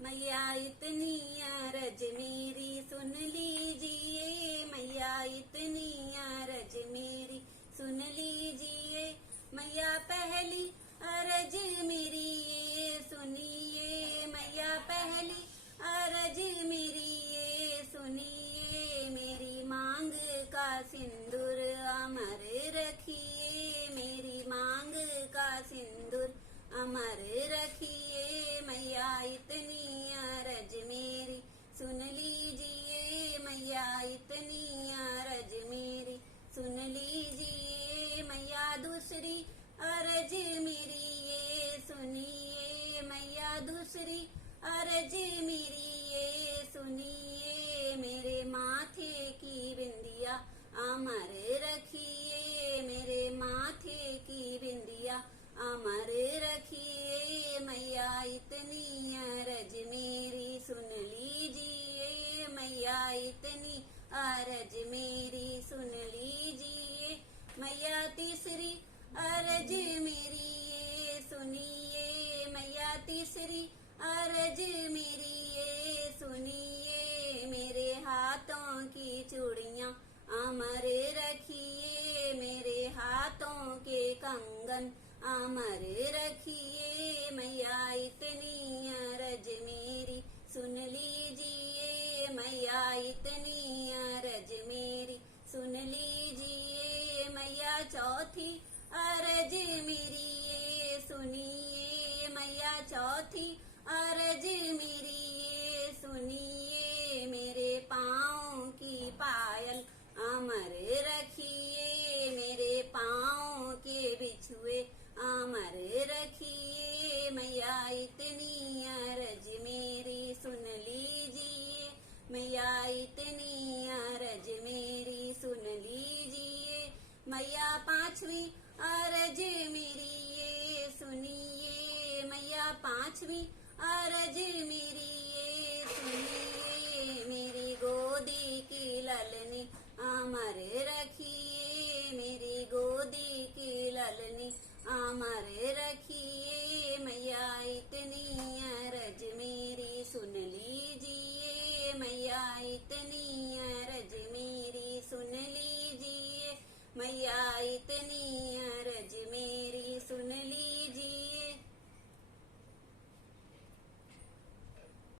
मैया इतनी अरज मेरी सुन लीजिए, मैया इतनी अरज मेरी सुन लीजिए। मैया पहली अरज मेरी ये सुनिए, मैया पहली अरज मेरी ये सुनिए। मेरी मांग का सिंदूर अमर रखिए, मेरी मांग का सिंदूर अमर रखिए। मैया इतनी अरज मेरी सुन लीजिए, मैया इतनी अरज मेरी सुन लीजिए। मैया दूसरी अरज मेरी ये सुनिए, मैया दूसरी अरज मेरी ये सुनिए। मेरे माथे की बिंदिया अमर रखिए, मेरे माथे की बिंदिया अमर रखिए। मैया इतनी अरज मेरी सुन लीजिए, मैया इतनी अरज मेरी सुन लीजिए। मैया तीसरी अरज मेरी ये सुनिए, मैया तीसरी अरज मेरी ये सुनिए। मेरे हाथों की चूड़ियां अमर रखिए, मेरे हाथों के कंगन अमर रखिए। मैया इतनी अरज मेरी सुन लीजिए, मैया इतनी अरज मेरी सुन लीजिए। मैया चौथी अरज मेरी ये सुनिए, मैया चौथी अरज मेरी ये सुनिए। मेरे पाँव की पायल अमर रखिए, मेरे पाँव के बिछुए अमर रखिए। मैया इतनी अरज मेरी सुन लीजिए, मैया इतनी अरज मेरी सुन लीजिए। मैया पांचवी अरज मेरी ये सुनिए, मैया पांचवी अरज मेरी ये सुनिए। मेरी गोदी की ललनी अमर रखिए, मेरी गोदी की ललनी अमर